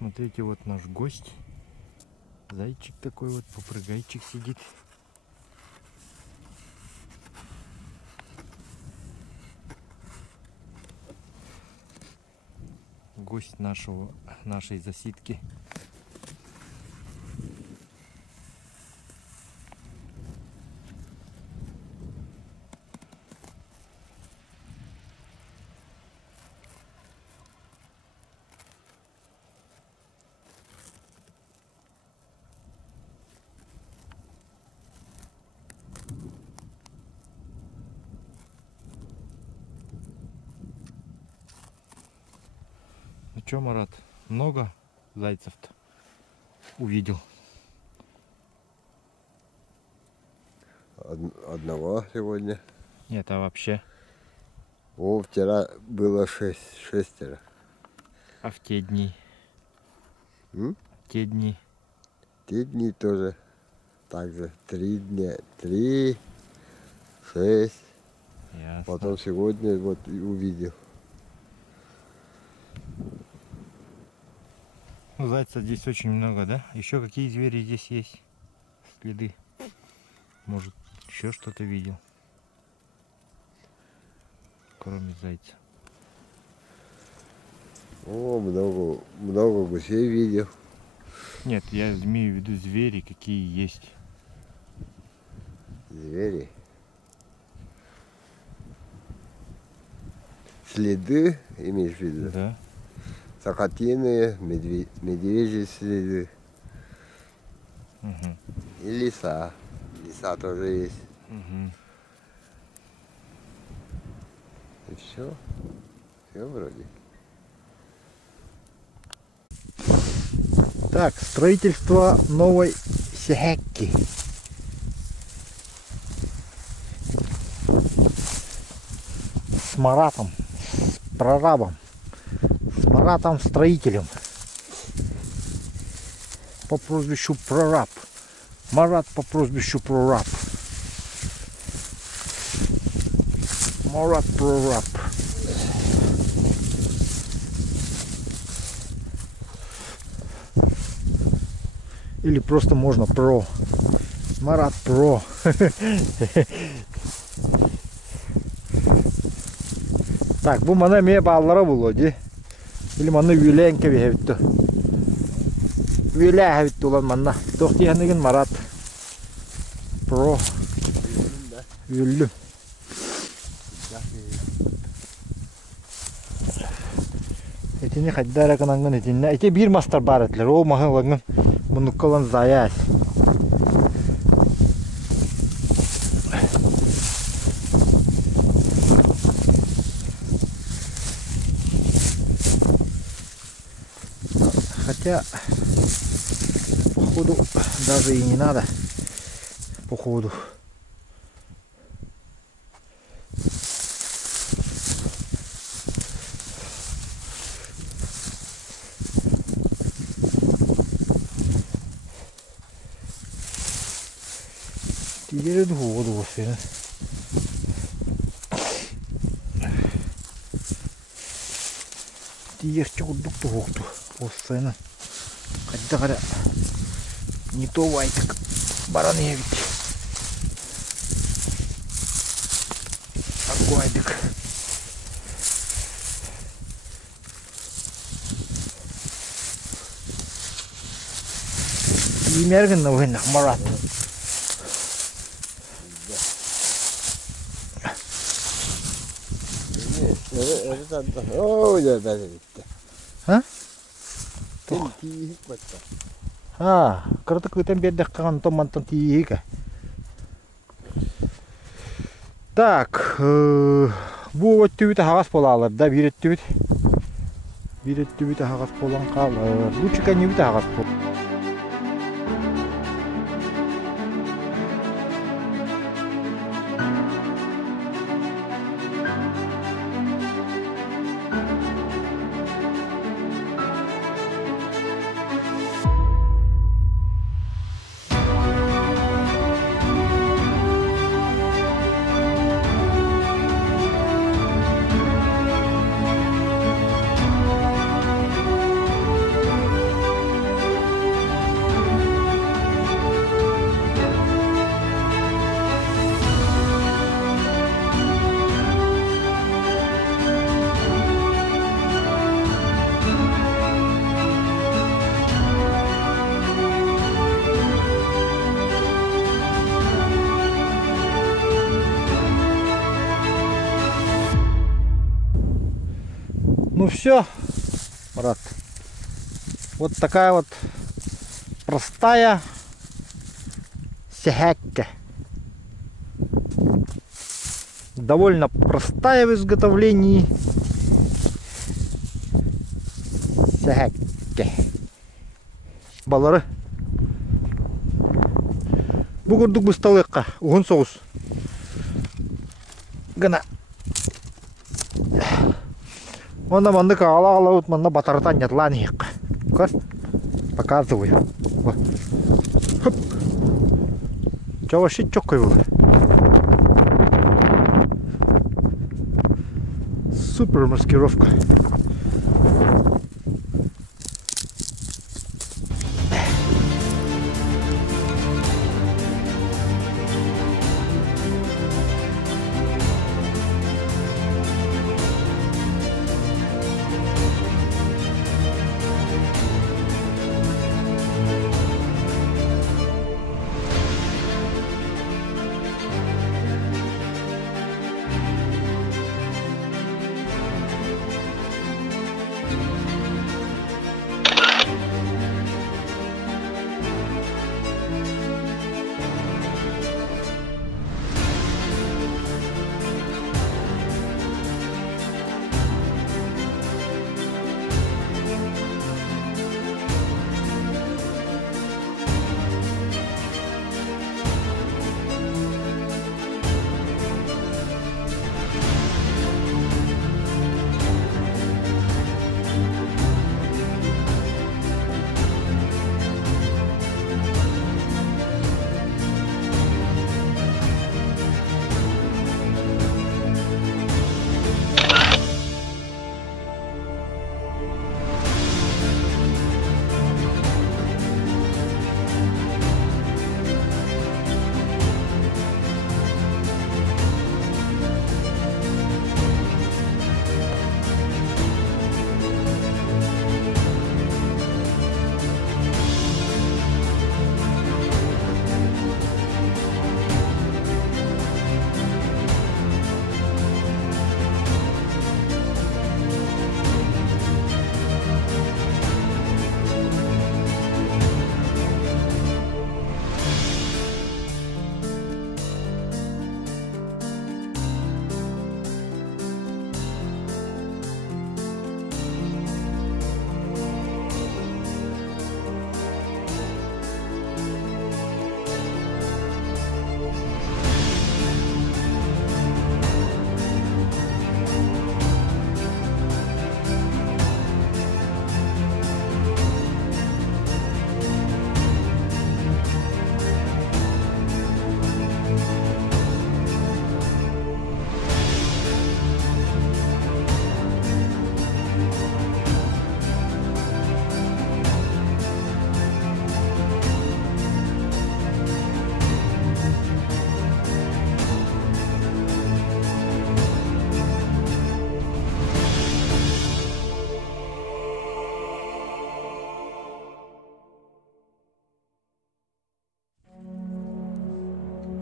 Смотрите, вот наш гость. Зайчик такой вот, попрыгайчик сидит. Гость нашей засидки. Ну чё, Марат, много зайцев-то увидел? Одного сегодня. Нет, а вообще? О, вчера было шестеро. А в те дни? Те дни? Те дни тоже. Также 3 дня. 3, 6. Ясно. Потом сегодня вот и увидел. Ну, зайцев здесь очень много, да? Еще какие звери здесь есть? Следы. Может, еще что-то видел? Кроме зайца. О, много гусей видел. Нет, я имею в виду звери, какие есть. Звери. Следы имеешь в виду? Да. Сокотиные, медвежьи следы. Угу. И лиса. Лиса тоже есть. Угу. И все. Все вроде. Так, строительство новой Сехекки. С Маратом, с прорабом, с Маратом строителем. По прозвищу Прораб. Марат по прозвищу Прораб. Марат Прораб. Или просто можно Про. Марат Про. Так, bu mana me ballara bulodi. Или mana yülenke behevtü. Yüle hevtü olan mana. Tohtiyanıgın Marat Pro. Yüllü. Etini haddara kanangan etini. Ete bir master baratlar. O mahalangan. Bunu kalan zayas. Хотя походу даже и не надо. Походу. Тигеры воду вообще. Тигер чудок тухту. Постоянно. Когда не то вайтик бараневич. Агуайдик. Имерген на войнах Марат. О, я даже видите. А? А, Кратко там бедах кантом мантон тиика. Так, bu öttübüte hağas polalar da bir öttübüt. Bir öttübüte hağas polan kalır. Bu çıkan yübüte hağas pol. все, брат. Вот такая вот простая сягакка. Довольно простая в изготовлении сягакка. Балары. Бүгүрдүк бысталыкка угун соғыс. Гана. Онда манда кала вот манда батарта нетлан ек. Кор. Показываю. Хоп. Чего вообще чокой было? Супер маскировка.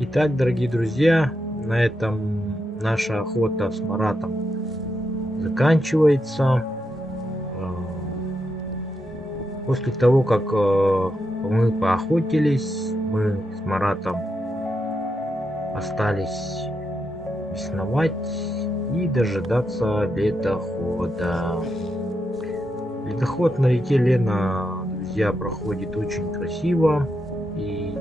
Итак, дорогие друзья, на этом наша охота с Маратом заканчивается. После того, как мы поохотились, мы с Маратом остались весновать и дожидаться ледохода. Ледоход на реке Лена, друзья, проходит очень красиво, и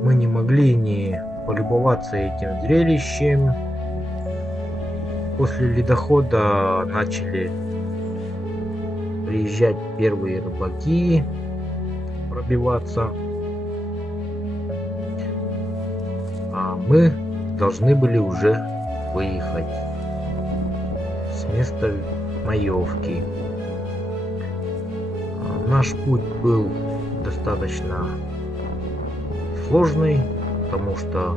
мы не могли не полюбоваться этим зрелищем. После ледохода начали приезжать первые рыбаки, пробиваться. А мы должны были уже выехать с места маевки. Наш путь был достаточно сложный, потому что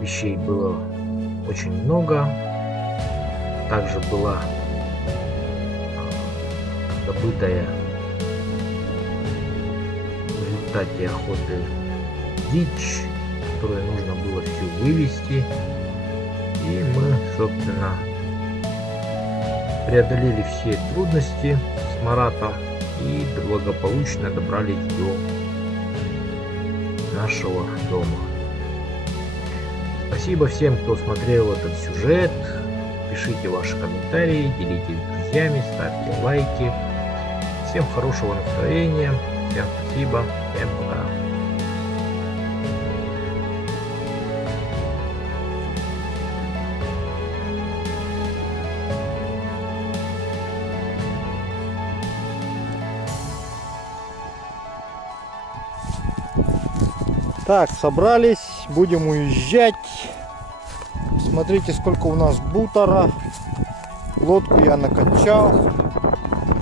вещей было очень много. Также была добытая в результате охоты дичь, которую нужно было всю вывести. И мы, собственно, преодолели все трудности с Маратом и благополучно добрались до нашего дома. Спасибо всем, кто смотрел этот сюжет. Пишите ваши комментарии, делитесь с друзьями, ставьте лайки. Всем хорошего настроения, всем спасибо, всем пока. Так, собрались, будем уезжать. Смотрите, сколько у нас бутера. Лодку я накачал.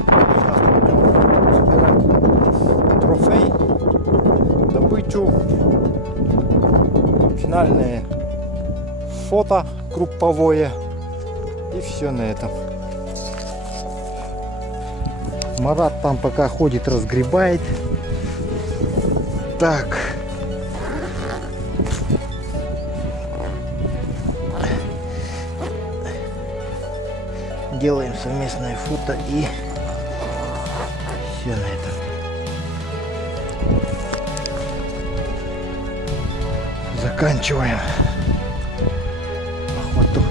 Сейчас будем собирать трофей, добычу. Финальное фото групповое. И все на этом. Марат там пока ходит, разгребает. Так. Делаем совместное фото и все на этом. Заканчиваем охоту.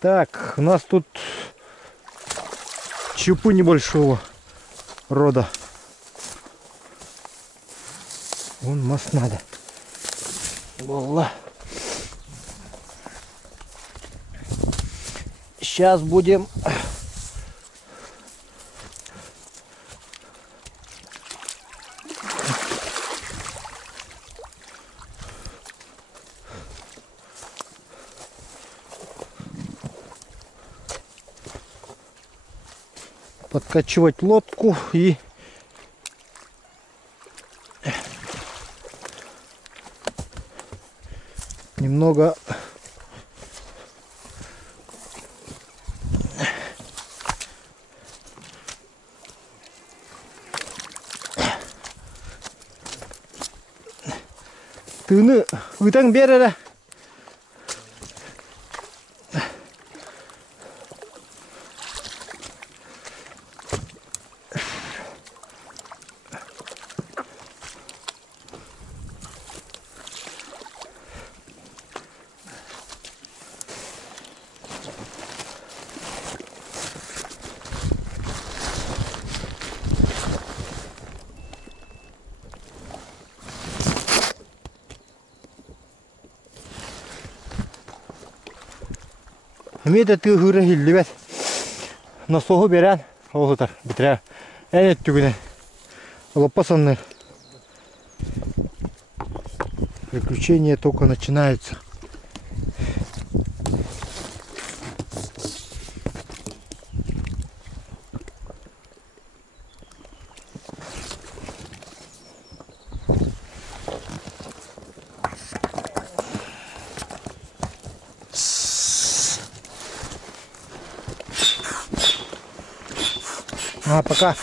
Так, у нас тут чупы небольшого рода. Вон маст надо. Волла. Сейчас будем подкачивать лодку и немного тыны ытаң береді. Мейді түгірі хилді бәт. Носоғы берен оғытар бітірі. Әнет түгіне. Лопасанны. Приключения только начинаются. Пока.